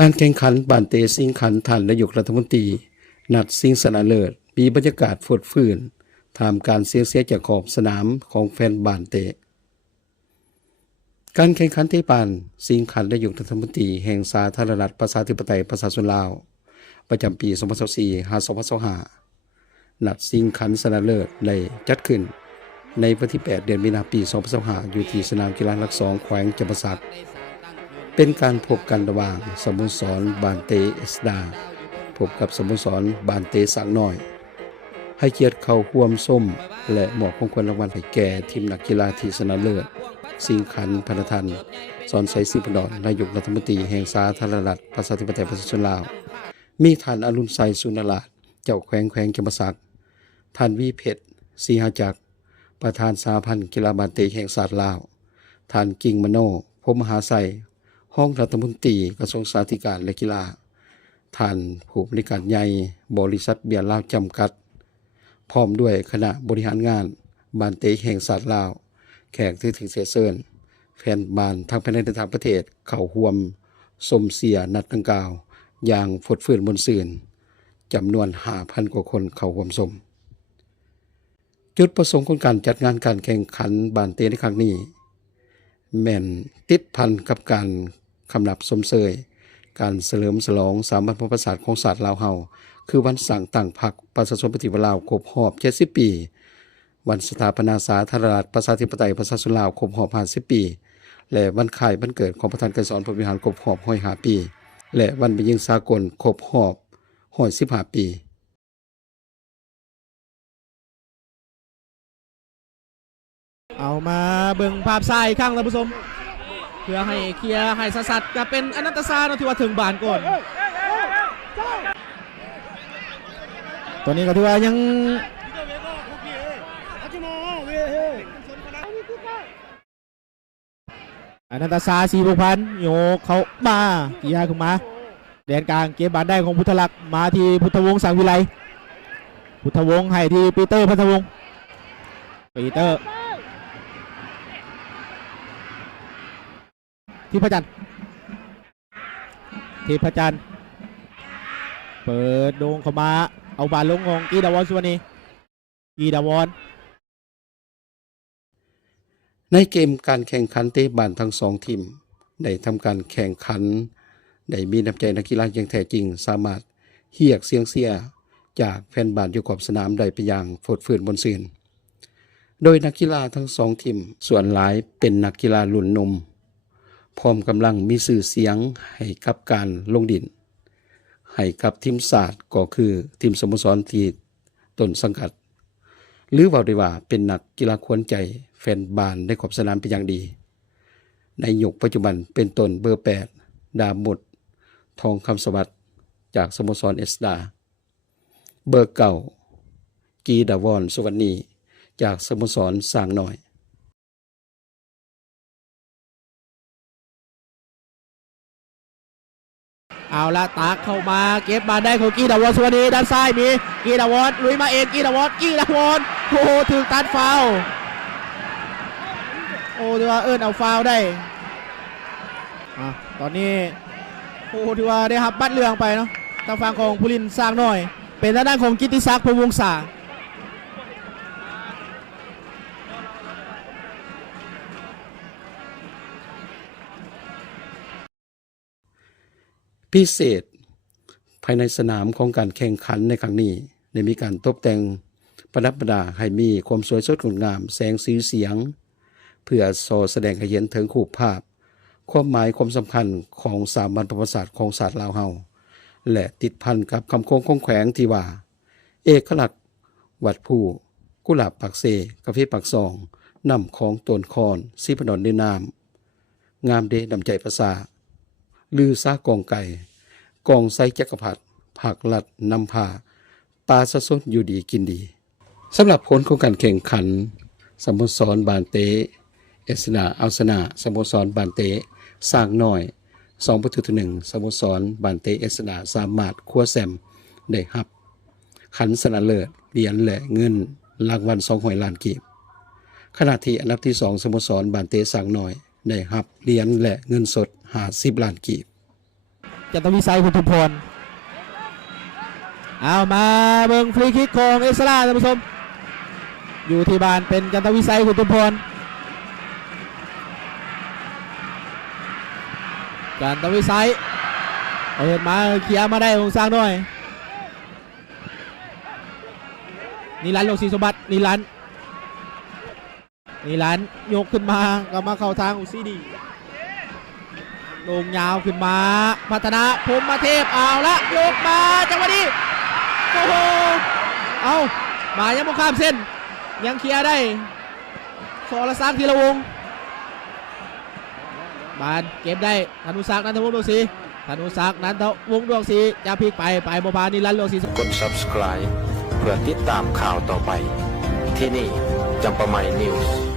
การแข่งขันบานเตซิงขันท่านนายกรัฐมนตรีนัดซิงสนาเลิศมีบรรยากาศฟดฟื้นท่ามการเสียงเสียจากขอบสนามของแฟนบานเตการแข่งขันเตะปานซิงขันนายกรัฐมนตรีแห่งสาธารณรัฐประชาธิปไตยประชาชนลาวประจำปี2024-2025นัดซิงขันสนาเลิศได้จัดขึ้นในวันที่ 8 เดือนมีนาคมปี 2025อยู่ที่สนามกีฬาหลัก2แขวงจำปาสักเป็นการพบกันระหว่างสโมสรบานเตเอสดาพบกับสโมสรบานเตสางน้อยให้เกียรติเข้าร่วมส้มและมอบของขวัญรางวัลให้แก่ทีมนักกีฬาที่ชนะเลิศสิงขันพนทันสอนใสสิงห์พดรนายกรัฐมนตรีแห่งสาธารณรัฐประชาธิปไตยประชาชนลาวมีท่านอรุณไสสุนราชเจ้าแขวงจำปาสักท่านวีเพชรศรีหจักรประธานสหพันธ์กีฬาบานเตแห่งชาติลาวท่านกิ่งมโนพรหมมหาไสห้องรัฐมนตรีกระทรวงสาธารณสุขและกีฬาท่านผู้บริการใหญ่บริษัทเบียร์ลาวจำกัดพร้อมด้วยคณะบริหารงานบานเตแห่งชาติลาวแขกที่ถึงเสียเซินแฟนบานทั้งภายในและต่างประเทศเข้าร่วมสมเสียนัดดังกล่าวอย่างฟดฟื้นบนซื่นจำนวน 5,000 กว่าคนเข้าร่วมชมจุดประสงค์ของการจัดงานการแข่งขันบานเตในครั้งนี้แม่นติดพันกับการคำนับสมเสยการเฉลิมฉลองสามัญประวัติศาสตร์ของศาสตร์ลาวเฮาคือวันสร้างตั้งพรรคประชาชนปฏิวัติลาวครบรอบ70 ปีวันสถาปนาสาธารณรัฐประชาธิปไตยประชาชนลาวครบรอบ50 ปีและวันคล้ายวันเกิดของประธานไกรสอนพรหมวิหารครบรอบ105 ปีและวันไปยิงสากลครบรอบ115 ปีเอามาเบิ่งภาพซ้ายข้างท่านผู้ชมเพื่อให้เคลียร์ให้สัดๆก็เป็นอนันตซาที่ว่าถึงบานก่อนตอนนี้ก็ถือว่ายังอนันตซา4,000โยกเขามาเกียร์ขึ้นมาแดนกลางเก็บบานได้ของพุทธลักษณ์มาที่พุทธวงศ์สังวิไลพุทธวงศ์ให้ที่ปีเตอร์พัทวงศ์ปีเตอร์ที่พระจันทร์เปิดโด่งเข้ามาเอาบาลลงของกีดาวอนสุวรรณีกีดาวอนในเกมการแข่งขันเตะบานทั้ง2ทีมได้ทำการแข่งขันได้มีน้ำใจนักกีฬาอย่างแท้จริงสามารถเรียกเสียงเชียร์จากแฟนบานอยู่ขอบสนามได้เป็นอย่างฟดฟื้นบนซื่นโดยนักกีฬาทั้ง2ทีมส่วนหลายเป็นนักกีฬารุ่นหนุ่มพร้อมกำลังมีชื่อเสียงให้กับการลงดินให้กับทีมศาสตร์ก็คือทีมสโมสรที่ต้นสังกัดหรือว่าได้ว่าเป็นนักกีฬาควรใจแฟนบานในขอบสนามเป็นอย่างดีในยุคปัจจุบันเป็นต้นเบอร์ 8 ดาบดทองคำสวัสดิ์จากสโมสรเอสดาเบอร์ 9 กีดาวอนสุวรรณีจากสโมสรสร้างน้อยเอาละตากเข้ามาเก็บบาลได้ของกีดาวอนสุวรรณีด้านซ้ายมีกีดาวอนลุยมาเองกีดาวอนโอ้โหถึงตัดฟาวโอ้ถือว่าเอาฟาวได้ตอนนี้โอ้ถือว่าได้รับบัตรเหลืองไปเนาะทางฝั่งของผู้ลินสร้างหน่อยเป็นทางด้านของกิตติศักดิ์พงวงศาพิเศษภายในสนามของการแข่งขันในครั้งนี้ได้มีการตกแต่งประดับประดาให้มีความสวยสดงดงามแสงสีเสียงเพื่อส่อแสดงให้เห็นถึงรูปภาพความหมายความสำคัญของสามัญประวัติศาสตร์ของศาสตร์ลาวเฮาและติดพันกับคำโค้งของแขวงที่ว่าเอกลักษณ์วัดผู้กุหลาบปากเซกาแฟปากซองน้ำของต้นคอนสีพนอนในน้ำงามเดน้ำใจภาษาลือซากองไก่กองไซจักรพรรดิผักลัดนำพาปลาสะสดอยู่ดีกินดีสำหรับผลของการแข่งขันสโมสรบานเตเอสนาเอาชนะสโมสรบานเตสร้างน้อย2-1สโมสรบานเตเอสนาสามารถคว้าแชมป์ได้รับขันชนะเลิศเหรียญและเงินรางวัล200 ล้านกีบขณะที่อันดับที่2สโมสรบานเตสร้างน้อยได้รับเหรียญและเงินสด50 ล้านกีบ จันทวิไสคุณทุมพรเอามาเบิ่งฟรีคิกของเอสลาท่านผู้ชมอยู่ที่บ้านเป็นจันทวิไสคุณทุมพรจันทวิไสเปิดมาเคลียร์มาได้ของสร้างหน่อยนิรันดร์ลงศรีสมบัตินิรันดร์ยกขึ้นมาก็มาเข้าทางอุซีดีลงยาวขึ้นมาพัฒนาพรหมเทพเอาละยกมาจังหวะนี้โอ้โหเอามายังไม่ข้ามเส้นยังเคลียร์ได้สรศักดิ์ธีรวงศ์บานเก็บได้ธนุศักดิ์นันทวงศ์ดวงศรีธนุศักดิ์นันทวงศ์ดวงศรีจะพลิกไปโมพานิรันดร์ลงศรีกด subscribe เพื่อติดตามข่าวต่อไปที่นี่จำปาไมนิวส์